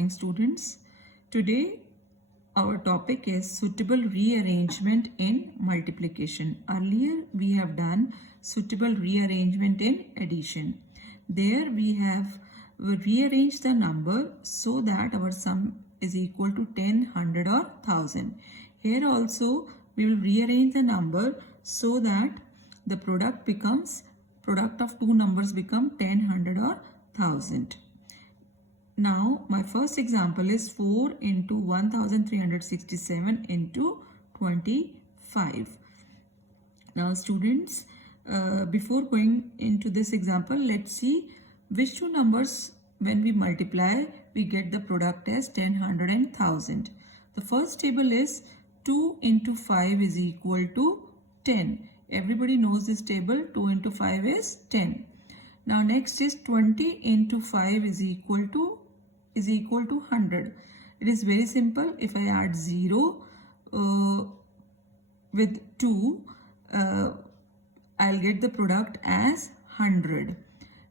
morning, students. Today our topic is suitable rearrangement in multiplication. Earlier we have done suitable rearrangement in addition. There we have rearranged the number so that our sum is equal to 10, 100 or 1000. Here also we will rearrange the number so that the product of two numbers become 10, 100 or 1000. Now my first example is 4 into 1367 into 25. Now students, before going into this example, let's see which two numbers when we multiply we get the product as 10, 100 and 1000. The first table is 2 into 5 is equal to 10. Everybody knows this table. 2 into 5 is 10. Now next is 20 into 5 is equal to 100. It is very simple. If I add 0 with 2, I'll get the product as 100.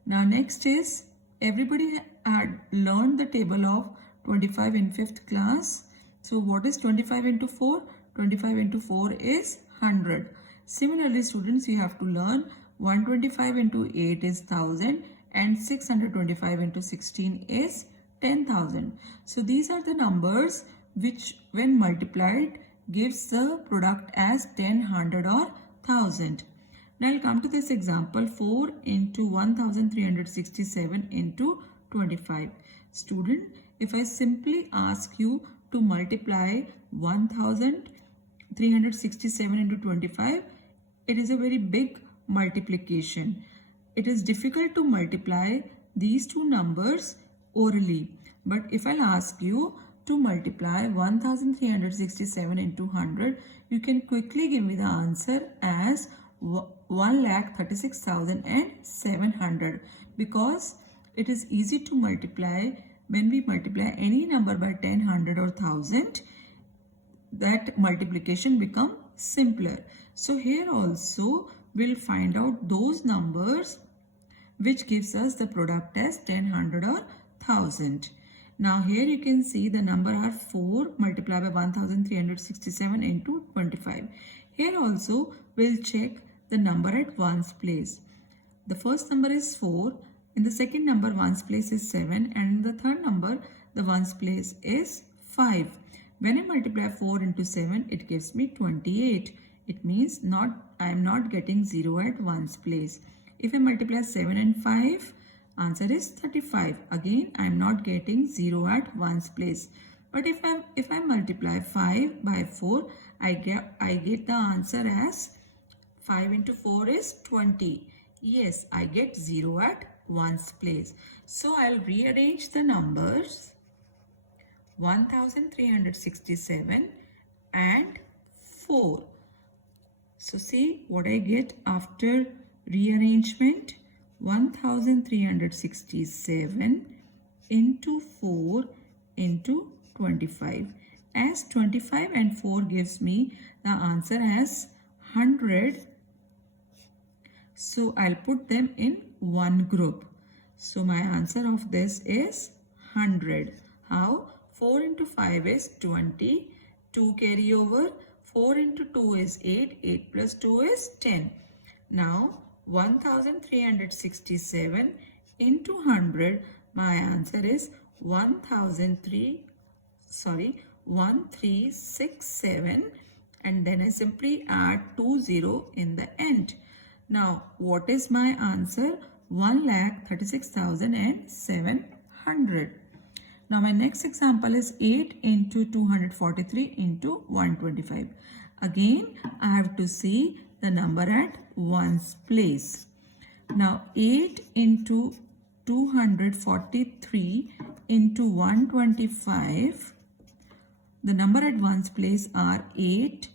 Now next is, everybody had learned the table of 25 in 5th class. So what is 25 into 4? 25 into 4 is 100. Similarly students, you have to learn 125 into 8 is 1000 and 625 into 16 is 10,000. So these are the numbers which when multiplied gives the product as 10, 100 or 1000. Now I'll come to this example, 4 into 1367 into 25. Student, if I simply ask you to multiply 1367 into 25, it is a very big multiplication. It is difficult to multiply these two numbers orally, but if I'll ask you to multiply 1367 into 100, you can quickly give me the answer as 1,36,700, because it is easy to multiply. When we multiply any number by 10, 100 or 1000, that multiplication becomes simpler. So here also we'll find out those numbers which gives us the product as 10, 100 or 1000. Now here you can see the number are 4 multiplied by 1367 into 25. Here also we'll check the number at ones place. The first number is 4. In the second number ones place is 7, and in the third number the ones place is 5. When I multiply 4 into 7, it gives me 28. It means I am not getting 0 at ones place. If I multiply 7 and 5, answer is 35. Again, I am not getting 0 at ones place. But if I multiply 5 by 4, I get the answer as 5 into 4 is 20. Yes, I get 0 at ones place. So I'll rearrange the numbers 1367 and 4. So see what I get after rearrangement. 1367 into 4 into 25. As 25 and 4 gives me the answer as 100. So I'll put them in one group. So my answer of this is 100. How? 4 into 5 is 20. 2 carry over. 4 into 2 is 8. 8 plus 2 is 10. Now 1367 into 100, my answer is 1367, and then I simply add 20 in the end. Now what is my answer? 1,36,700. Now my next example is 8 into 243 into 125. Again I have to see the number at ones place. Now 8 into 243 into 125, the number at ones place are 8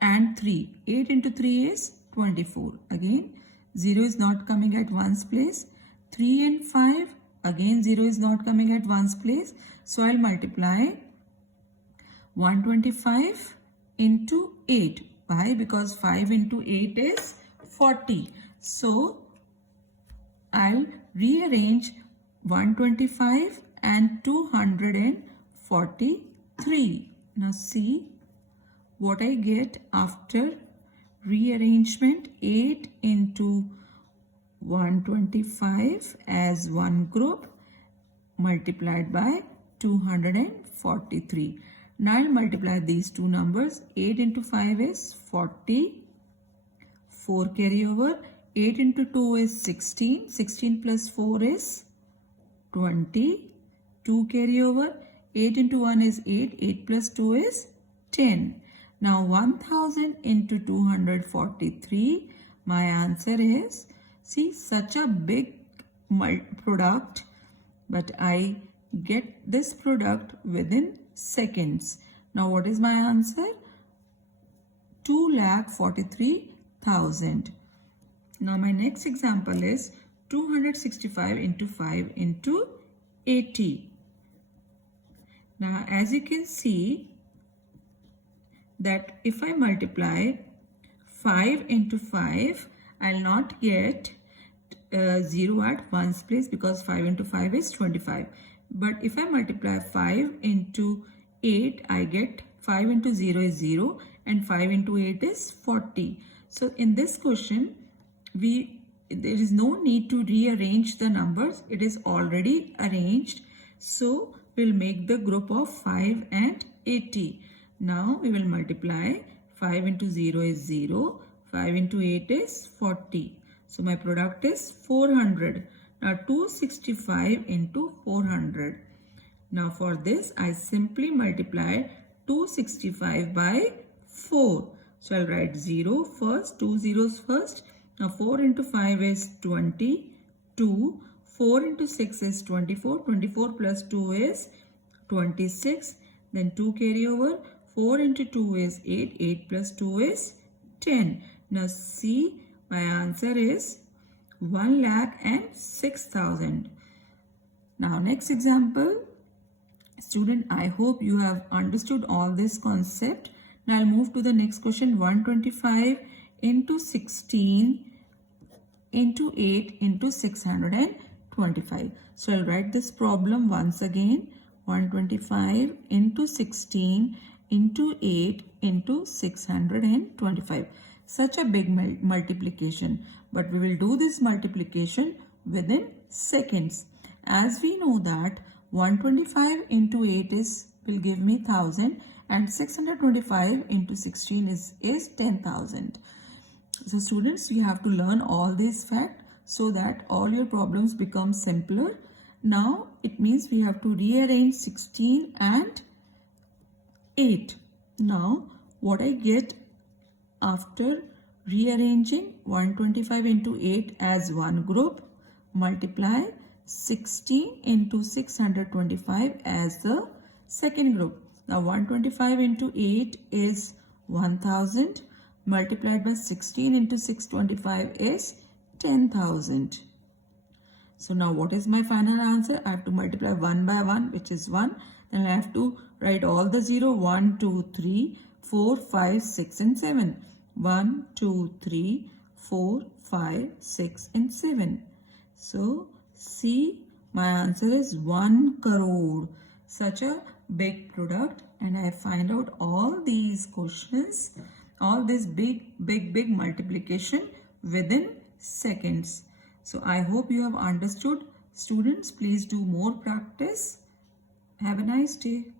and 3. 8 into 3 is 24. Again 0 is not coming at ones place. 3 and 5, again 0 is not coming at ones place. So I'll multiply 125 into 8. Why? Because 5 into 8 is 40. So I'll rearrange 125 and 243. Now see what I get after rearrangement. 8 into 125 as one group multiplied by 243. Now I'll multiply these two numbers. 8 into 5 is 40. 4 carry over. 8 into 2 is 16. 16 plus 4 is 20. 2 carry over. 8 into 1 is 8. 8 plus 2 is 10. Now 1000 into 243. My answer is, see, such a big product, but I get this product within seconds. Now what is my answer? 2,43,000. Now my next example is 265 into 5 into 80. Now as you can see that if I multiply 5 into 5, I'll not get 0 at ones place because 5 into 5 is 25. But if I multiply 5 into 8, I get 5 into 0 is 0 and 5 into 8 is 40. So in this question, there is no need to rearrange the numbers. It is already arranged. So we'll make the group of 5 and 80. Now we will multiply. 5 into 0 is 0. 5 into 8 is 40. So my product is 400. Now 265 into 400. Now for this I simply multiply 265 by 4. So I'll write 0 first, 2 zeros first. Now 4 into 5 is 22. 4 into 6 is 24. 24 plus 2 is 26. Then 2 carry over. 4 into 2 is 8. 8 plus 2 is 10. Now see, my answer is 1,06,000. Now next example. Student, I hope you have understood all this concept. Now I'll move to the next question. 125 into 16 into 8 into 625. So I'll write this problem once again. 125 into 16 into 8 into 625. Such a big multiplication, but we will do this multiplication within seconds. As we know that 125 into 8 will give me 1000 and 625 into 16 is 10,000. So students, you have to learn all these facts so that all your problems become simpler. Now it means we have to rearrange 16 and 8. Now what I get after rearranging 125 into 8 as one group, multiply 16 into 625 as the second group. Now 125 into 8 is 1000 multiplied by 16 into 625 is 10,000. So now what is my final answer? I have to multiply 1 by 1, which is 1. Then I have to write all the 0. 1, 2, 3, 4, 5, 6 and 7. 1, 2, 3, 4, 5, 6 and 7. So see, my answer is 1 crore. Such a big product, and I find out all these questions, all this big multiplication within seconds. So I hope you have understood. Students, please do more practice. Have a nice day.